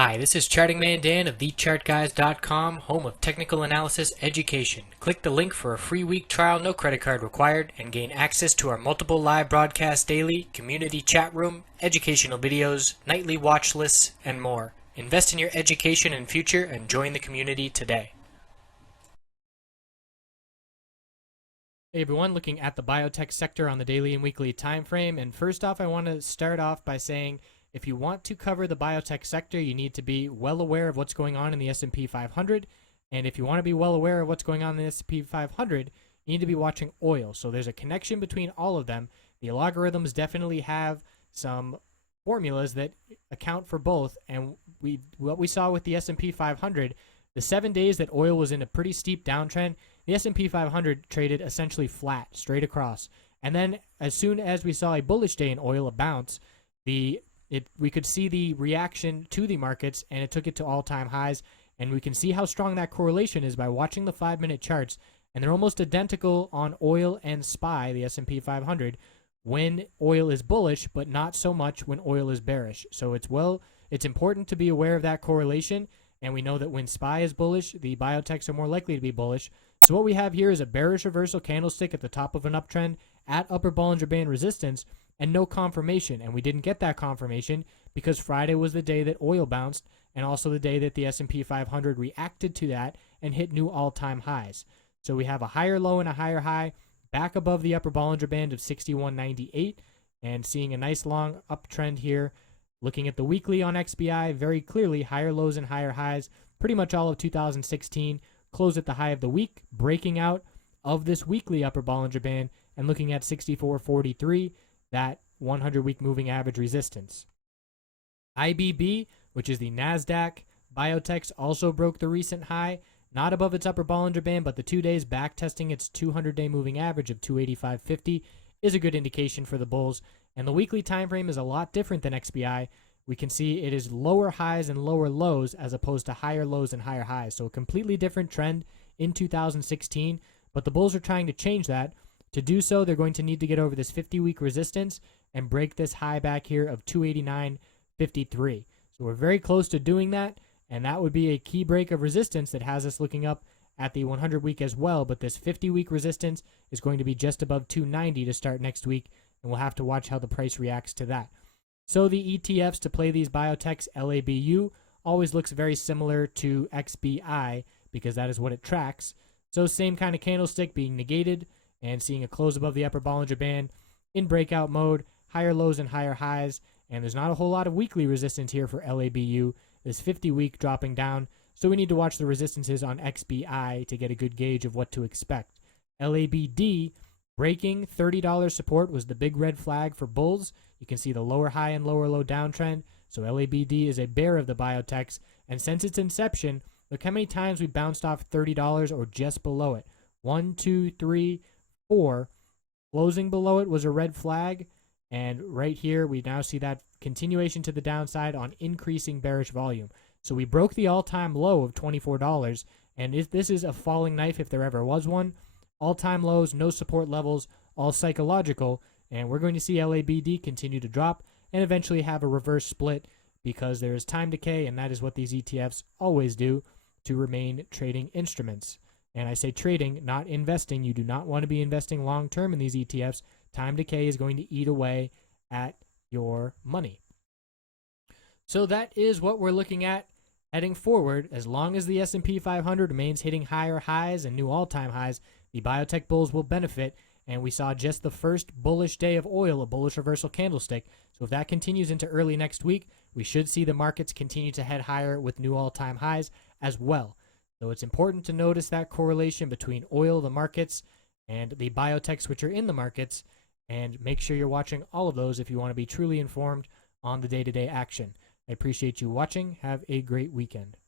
Hi, this is Charting Man Dan of TheChartGuys.com, home of technical analysis education. Click the link for a free week trial, no credit card required, and gain access to our multiple live broadcasts daily, community chat room, educational videos, nightly watch lists, and more. Invest in your education and future and join the community today. Hey everyone, looking at the biotech sector on the daily and weekly time frame. And first off, I want to start off by saying if you want to cover the biotech sector, you need to be well aware of what's going on in the S&P 500. And if you want to be well aware of what's going on in the S&P 500, you need to be watching oil. So there's a connection between all of them. The algorithms definitely have some formulas that account for both. And what we saw with the S&P 500, the 7 days that oil was in a pretty steep downtrend, the S&P 500 traded essentially flat, straight across. And then as soon as we saw a bullish day in oil, a bounce, we could see the reaction to the markets, and it took it to all-time highs. And we can see how strong that correlation is by watching the 5-minute charts. And they're almost identical on oil and SPY, the S&P 500, when oil is bullish, but not so much when oil is bearish. So it's important to be aware of that correlation. And we know that when SPY is bullish, the biotechs are more likely to be bullish. So what we have here is a bearish reversal candlestick at the top of an uptrend at upper Bollinger Band resistance and no confirmation. And we didn't get that confirmation because Friday was the day that oil bounced and also the day that the S&P 500 reacted to that and hit new all-time highs. So we have a higher low and a higher high back above the upper Bollinger Band of 61.98 and seeing a nice long uptrend here. Looking at the weekly on XBI, very clearly higher lows and higher highs pretty much all of 2016. Close at the high of the week, breaking out of this weekly upper Bollinger Band and looking at 64.43, that 100-week moving average resistance. IBB, which is the NASDAQ Biotechs, also broke the recent high, not above its upper Bollinger Band, but the 2 days back testing its 200-day moving average of 285.50 is a good indication for the bulls. And the weekly time frame is a lot different than XBI. We can see it is lower highs and lower lows as opposed to higher lows and higher highs. So a completely different trend in 2016, but the bulls are trying to change that. To do so, they're going to need to get over this 50-week resistance and break this high back here of 289.53. So we're very close to doing that, and that would be a key break of resistance that has us looking up at the 100-week as well. But this 50-week resistance is going to be just above 290 to start next week, and we'll have to watch how the price reacts to that. So the ETFs to play these biotechs, LABU, always looks very similar to XBI because that is what it tracks. So same kind of candlestick being negated and seeing a close above the upper Bollinger Band in breakout mode, higher lows and higher highs, and there's not a whole lot of weekly resistance here for LABU. This 50-week dropping down, so we need to watch the resistances on XBI to get a good gauge of what to expect. LABD breaking $30 support was the big red flag for bulls. You can see the lower high and lower low downtrend. So LABD is a bear of the biotechs. And since its inception, look how many times we bounced off $30 or just below it. 1, 2, 3, 4. Closing below it was a red flag. And right here, we now see that continuation to the downside on increasing bearish volume. So we broke the all-time low of $24. And this is a falling knife if there ever was one. All-time lows, no support levels, all psychological. And we're going to see LABD continue to drop and eventually have a reverse split because there is time decay, and that is what these ETFs always do to remain trading instruments. And I say trading, not investing. You do not want to be investing long-term in these ETFs. Time decay is going to eat away at your money. So that is what we're looking at heading forward. As long as the S&P 500 remains hitting higher highs and new all-time highs, the biotech bulls will benefit. And we saw just the first bullish day of oil, a bullish reversal candlestick. So if that continues into early next week, we should see the markets continue to head higher with new all-time highs as well. So it's important to notice that correlation between oil, the markets, and the biotechs which are in the markets, and make sure you're watching all of those if you want to be truly informed on the day-to-day action. I appreciate you watching. Have a great weekend.